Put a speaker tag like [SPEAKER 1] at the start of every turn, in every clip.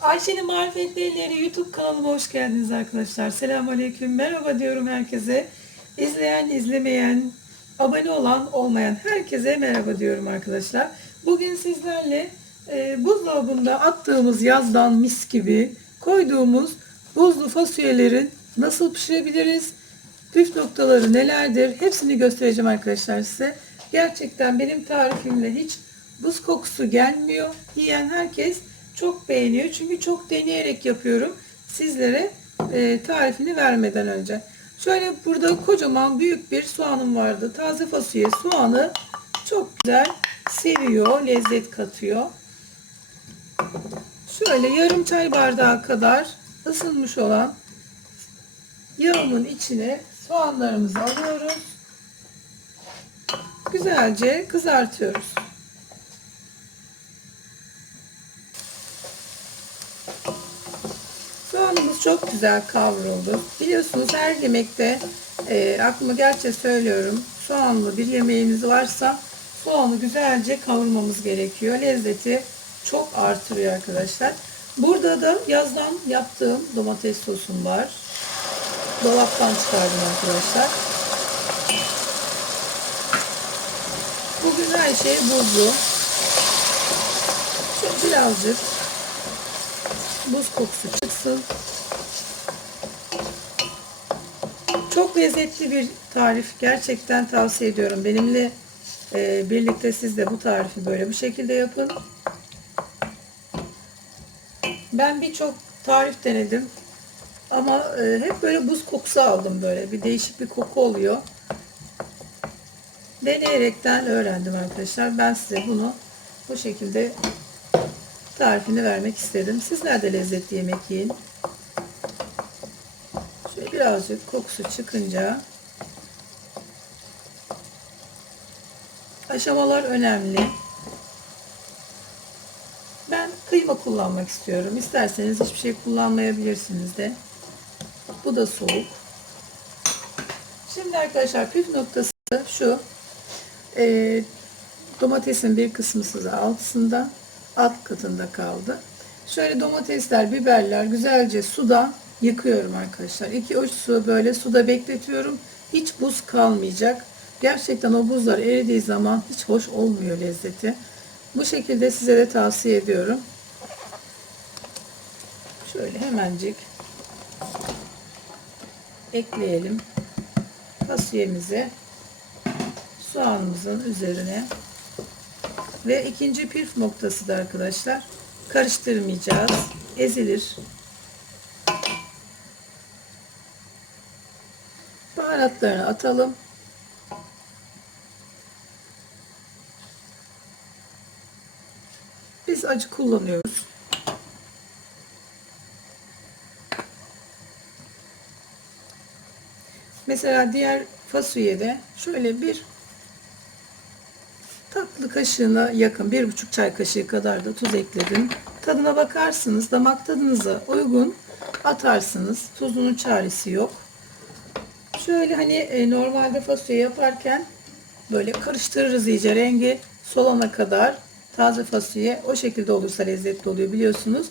[SPEAKER 1] Ayşe'nin Marifetli Elleri YouTube kanalıma hoş geldiniz arkadaşlar. Selamun Aleyküm. Merhaba diyorum herkese. İzleyen, izlemeyen, abone olan, olmayan herkese merhaba diyorum arkadaşlar. Bugün sizlerle e, buzdolabında attığımız yazdan mis gibi koyduğumuz buzlu fasulyelerin nasıl pişirebiliriz? Püf noktaları nelerdir? Hepsini göstereceğim arkadaşlar size. Gerçekten benim tarifimle hiç buz kokusu gelmiyor. Yiyen herkes çok beğeniyor. Çünkü çok deneyerek yapıyorum. Sizlere e, tarifini vermeden önce. Şöyle burada kocaman büyük bir soğanım vardı. Taze fasulye soğanı çok güzel seviyor. Lezzet katıyor. Şöyle yarım çay bardağı kadar ısınmış olan yağımın içine soğanlarımızı alıyoruz. Güzelce kızartıyoruz. Soğanımız çok güzel kavruldu. Biliyorsunuz her yemekte e, aklıma gerçi söylüyorum. Soğanlı bir yemeğiniz varsa soğanı güzelce kavurmamız gerekiyor. Lezzeti çok artırıyor arkadaşlar. Burada da yazdan yaptığım domates sosum var. Dolaptan çıkardım arkadaşlar. Bugün her şey buzlu. Birazcık buz kokusu çıksın. Çok lezzetli bir tarif. Gerçekten tavsiye ediyorum. Benimle e, birlikte siz de bu tarifi böyle bu şekilde yapın. Ben birçok tarif denedim. Ama e, hep böyle buz kokusu aldım böyle. Bir değişik bir koku oluyor. Deneyerekten öğrendim arkadaşlar. Ben size bunu bu şekilde tarifini vermek istedim. Sizler de lezzetli yemek yiyin. Şöyle birazcık kokusu çıkınca aşamalar önemli. Ben kıyma kullanmak istiyorum. İsterseniz hiçbir şey kullanmayabilirsiniz de. Bu da soğuk. Şimdi arkadaşlar püf noktası şu. Ee, domatesin bir kısmı size altısında alt katında kaldı. Şöyle domatesler, biberler güzelce suda yıkıyorum arkadaşlar. İki uç su böyle suda bekletiyorum. Hiç buz kalmayacak. Gerçekten o buzlar eridiği zaman hiç hoş olmuyor lezzeti. Bu şekilde size de tavsiye ediyorum. Şöyle hemencik ekleyelim fasulyemizi soğanımızın üzerine ve ikinci püf noktası da arkadaşlar karıştırmayacağız. Ezilir. Baharatlarını atalım. Biz acı kullanıyoruz. Mesela diğer fasulyede şöyle bir tatlı kaşığına yakın bir buçuk çay kaşığı kadar da tuz ekledim. Tadına bakarsınız. Damak tadınıza uygun atarsınız. Tuzunun çaresi yok. Şöyle hani e, normalde fasulye yaparken böyle karıştırırız iyice rengi solana kadar taze fasulye o şekilde olursa lezzetli oluyor biliyorsunuz.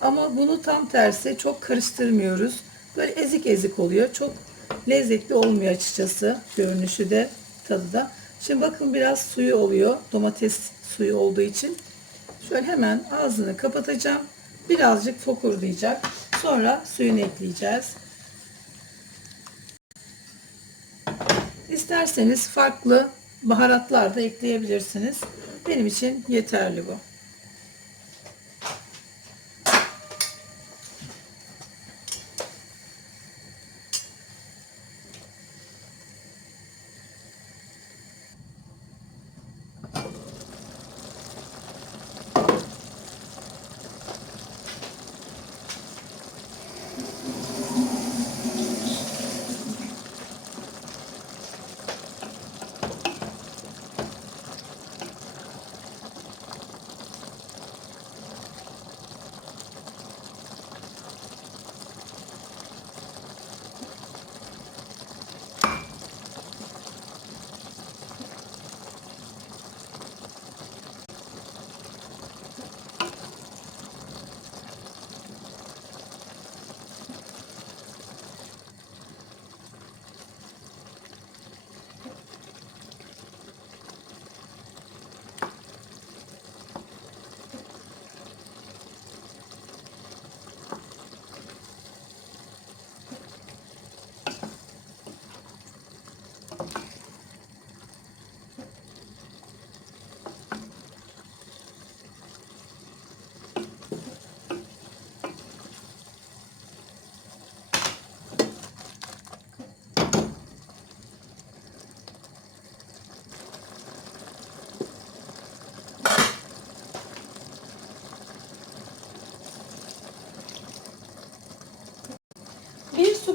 [SPEAKER 1] Ama bunu tam tersi çok karıştırmıyoruz. Böyle ezik ezik oluyor. Çok lezzetli olmuyor açıkçası. Görünüşü de tadı da. Şimdi bakın biraz suyu oluyor. Domates suyu olduğu için. Şöyle hemen ağzını kapatacağım. Birazcık fokurdayacak. Sonra suyunu ekleyeceğiz. İsterseniz farklı baharatlar da ekleyebilirsiniz. Benim için yeterli bu.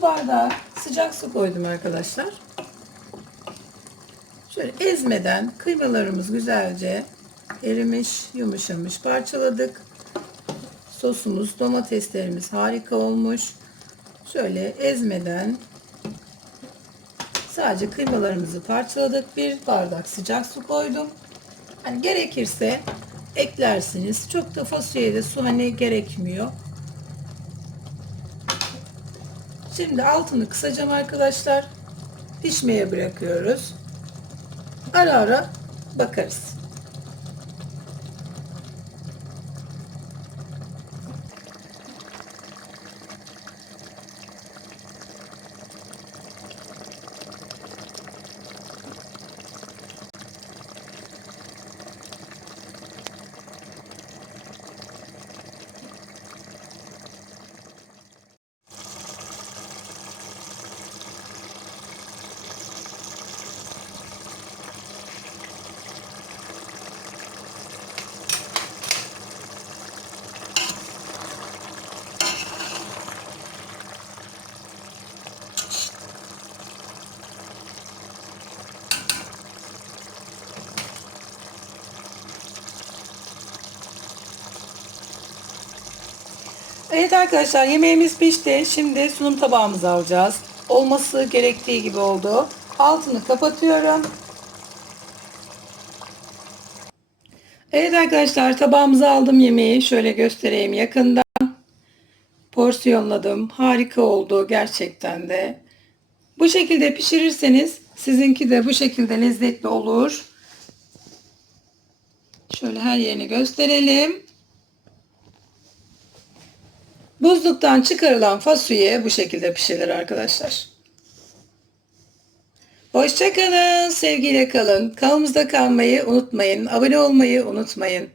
[SPEAKER 1] Bardağı sıcak su koydum arkadaşlar. Şöyle ezmeden kıymalarımız güzelce erimiş, yumuşamış parçaladık. Sosumuz, domateslerimiz harika olmuş. Şöyle ezmeden sadece kıymalarımızı parçaladık. Bir bardak sıcak su koydum. Hani gerekirse eklersiniz. Çok da fasulyede su hani gerekmiyor. Şimdi altını kısacağım arkadaşlar. Pişmeye bırakıyoruz. Ara ara bakarız. Evet arkadaşlar yemeğimiz pişti. Şimdi sunum tabağımızı alacağız. Olması gerektiği gibi oldu. Altını kapatıyorum. Evet arkadaşlar tabağımıza aldım yemeği. Şöyle göstereyim yakından. Porsiyonladım. Harika oldu gerçekten de. Bu şekilde pişirirseniz sizinki de bu şekilde lezzetli olur. Şöyle her yerini gösterelim. Buzluktan çıkarılan fasulye bu şekilde pişirilir arkadaşlar. Hoşçakalın, sevgiyle kalın. Kanalımızda kalmayı unutmayın. Abone olmayı unutmayın.